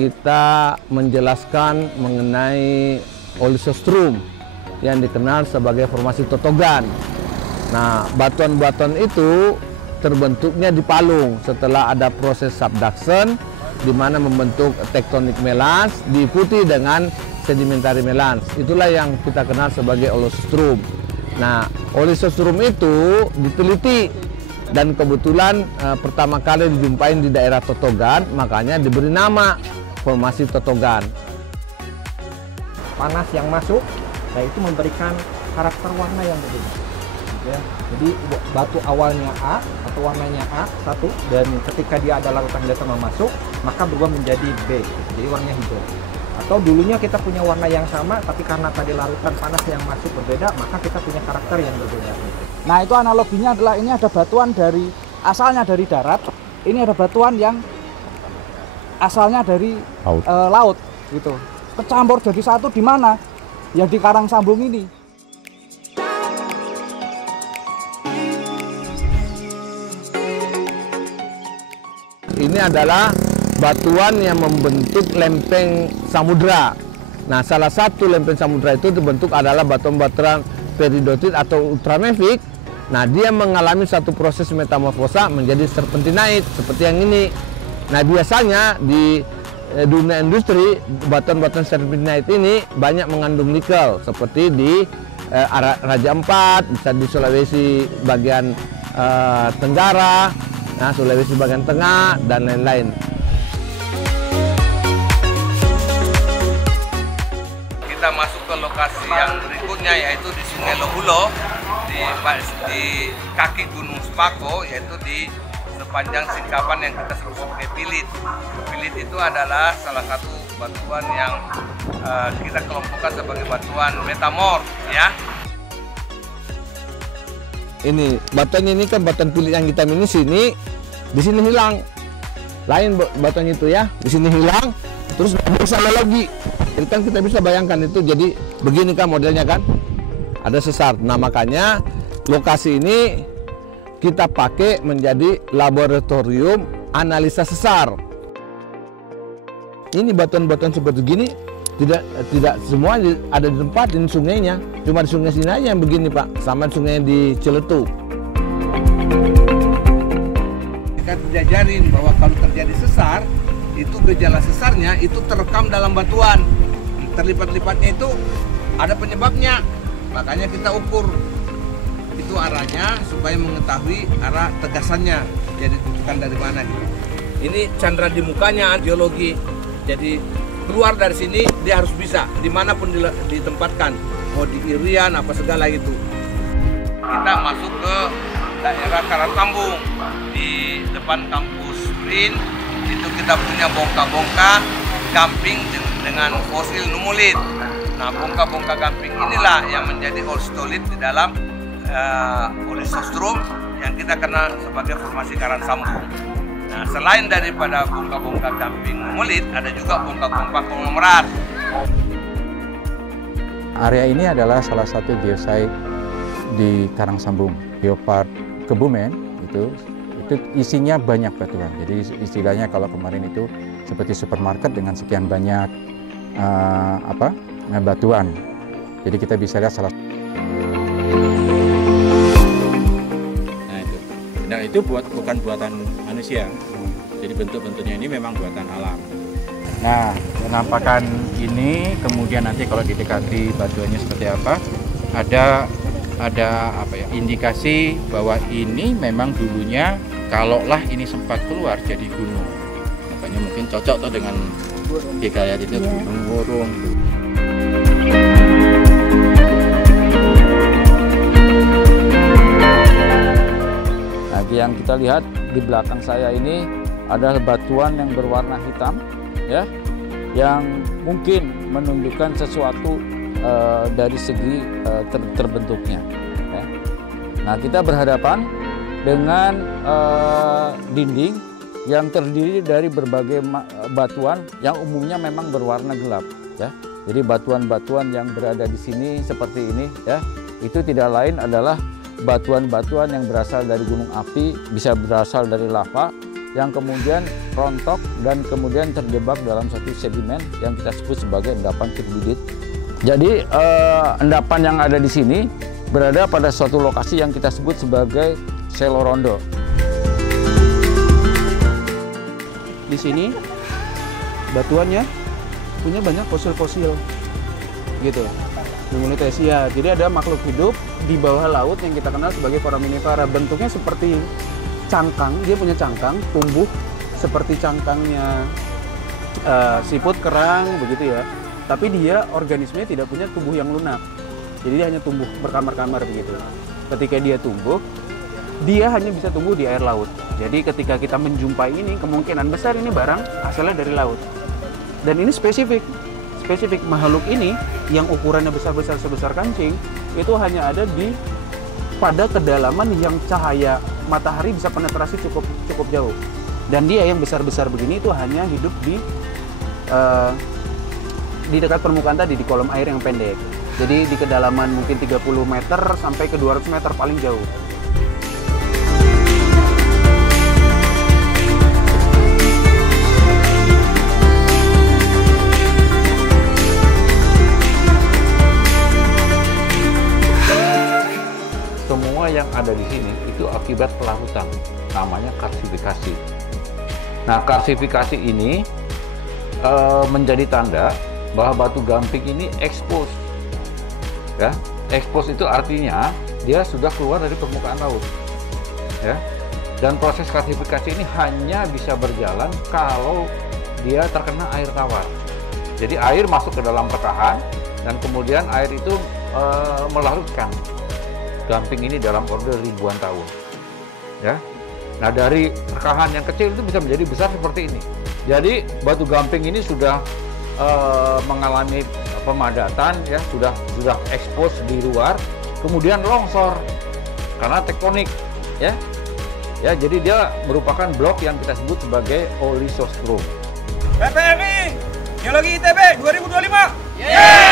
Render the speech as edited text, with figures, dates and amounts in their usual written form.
kita menjelaskan mengenai Olisostrum yang dikenal sebagai formasi totogan. Nah, batuan-batuan itu terbentuknya di palung setelah ada proses subduction di mana membentuk tektonik melans diikuti dengan sedimentary melans. Itulah yang kita kenal sebagai Olisostrum. Nah, Olisostrum itu diteliti dan kebetulan pertama kali dijumpain di daerah Totogan, makanya diberi nama formasi Totogan. Panas yang masuk, nah itu memberikan karakter warna yang berbeda. Ya. Jadi batu awalnya A atau warnanya A satu, dan ketika dia ada larutan hidrothermal masuk, maka berubah menjadi B, jadi warnanya hijau. Atau dulunya kita punya warna yang sama, tapi karena tadi larutan panas yang masuk berbeda, maka kita punya karakter yang berbeda. Nah, itu analoginya adalah ini ada batuan dari asalnya dari darat, ini ada batuan yang asalnya dari laut gitu. Kecampur jadi satu di mana? Ya di Karang Sambung ini. Ini adalah batuan yang membentuk lempeng samudra. Nah, salah satu lempeng samudra itu terbentuk adalah batuan-batuan peridotit atau ultramafic. Nah, dia mengalami satu proses metamorfosa menjadi serpentinite seperti yang ini. Nah, biasanya di dunia industri batuan-batuan serpentinite ini banyak mengandung nikel seperti di Raja Ampat, bisa di Sulawesi bagian Tenggara, nah, Sulawesi bagian tengah dan lain-lain. Kita masuk ke lokasi yang berikutnya yaitu di Sungai Lohulo di kaki Gunung Sepako, yaitu di sepanjang singkapan yang kita sebut sebagai Pilit. Pilit itu adalah salah satu batuan yang kita kelompokkan sebagai batuan metamorf, ya. Ini batuan ini kan batuan Pilit yang kita miliki di sini hilang. Lain batuan itu ya, di sini hilang, terus salah lagi. Jadi kan kita bisa bayangkan itu jadi begini kan modelnya kan. Ada sesar. Nah, makanya lokasi ini kita pakai menjadi laboratorium analisa sesar. Ini batuan-batuan seperti gini tidak semua ada di tempat ini sungainya. Cuma di sungai sini aja yang begini, Pak, sama sungai di Ciletu. Kita diajarin bahwa kalau terjadi sesar, itu gejala sesarnya itu terekam dalam batuan. Terlipat-lipatnya itu ada penyebabnya. Makanya kita ukur itu arahnya supaya mengetahui arah tegasannya, jadi tuntukan dari mana gitu. Ini candra di mukanya geologi, jadi keluar dari sini dia harus bisa dimanapun ditempatkan, mau di Irian apa segala gitu. Kita masuk ke daerah Karang Sambung di depan kampus BRIN, itu kita punya bongka-bongka gamping dengan fosil numulit. Nah, bongka-bongka gamping inilah yang menjadi oolistolit di dalam Olisostrum yang kita kenal sebagai formasi Karang Sambung. Nah, selain daripada bongka-bongka gamping numulit, ada juga bongka-bongka konglomerat. Area ini adalah salah satu geosite di Karang Sambung, Geopark Kebumen. Itu isinya banyak batuan. Jadi istilahnya kalau kemarin itu seperti supermarket dengan sekian banyak batuan. Jadi kita bisa lihat salah. Nah itu bukan buatan manusia. Jadi bentuk-bentuknya ini memang buatan alam. Nah, penampakan ini kemudian nanti kalau didekati batuannya seperti apa, ada indikasi bahwa ini memang dulunya kalaulah ini sempat keluar jadi gunung. Makanya mungkin cocok tuh dengan hikayat itu gunung Wurung. Nah, yang kita lihat di belakang saya ini adalah batuan yang berwarna hitam, ya, yang mungkin menunjukkan sesuatu dari segi terbentuknya. Ya. Nah, kita berhadapan dengan dinding yang terdiri dari berbagai batuan yang umumnya memang berwarna gelap, ya. Jadi batuan-batuan yang berada di sini seperti ini, ya, itu tidak lain adalah batuan-batuan yang berasal dari gunung api, bisa berasal dari lava, yang kemudian rontok dan kemudian terjebak dalam satu sedimen yang kita sebut sebagai endapan turbidit. Jadi endapan yang ada di sini berada pada suatu lokasi yang kita sebut sebagai selo rondo. Di sini batuannya punya banyak fosil-fosil gitu, Luminothesia. Jadi ada makhluk hidup di bawah laut yang kita kenal sebagai foraminifera. Bentuknya seperti cangkang, dia punya cangkang, tumbuh seperti cangkangnya siput, kerang, begitu ya. Tapi dia organismenya tidak punya tubuh yang lunak. Jadi dia hanya tumbuh berkamar-kamar begitu. Ketika dia tumbuh, dia hanya bisa tumbuh di air laut. Jadi ketika kita menjumpai ini, kemungkinan besar ini barang asalnya dari laut. Dan ini spesifik makhluk ini yang ukurannya besar-besar sebesar kancing, itu hanya ada pada kedalaman yang cahaya matahari bisa penetrasi cukup jauh. Dan dia yang besar-besar begini itu hanya hidup di dekat permukaan tadi, di kolom air yang pendek. Jadi di kedalaman mungkin 30 meter sampai ke 200 meter paling jauh. Semua yang ada di sini itu akibat pelarutan, namanya karsifikasi. Nah, karsifikasi ini menjadi tanda bahwa batu gamping ini expose. Ya, expose itu artinya dia sudah keluar dari permukaan laut. Ya. Dan proses karsifikasi ini hanya bisa berjalan kalau dia terkena air tawar. Jadi air masuk ke dalam rekahan dan kemudian air itu melarutkan gamping ini dalam order ribuan tahun. Ya. Nah, dari rekahan yang kecil itu bisa menjadi besar seperti ini. Jadi batu gamping ini sudah mengalami pemadatan, ya, sudah expose di luar, kemudian longsor karena tektonik, ya. Ya, jadi dia merupakan blok yang kita sebut sebagai olisostrum. PPMI Geologi ITB 2025. Yeay!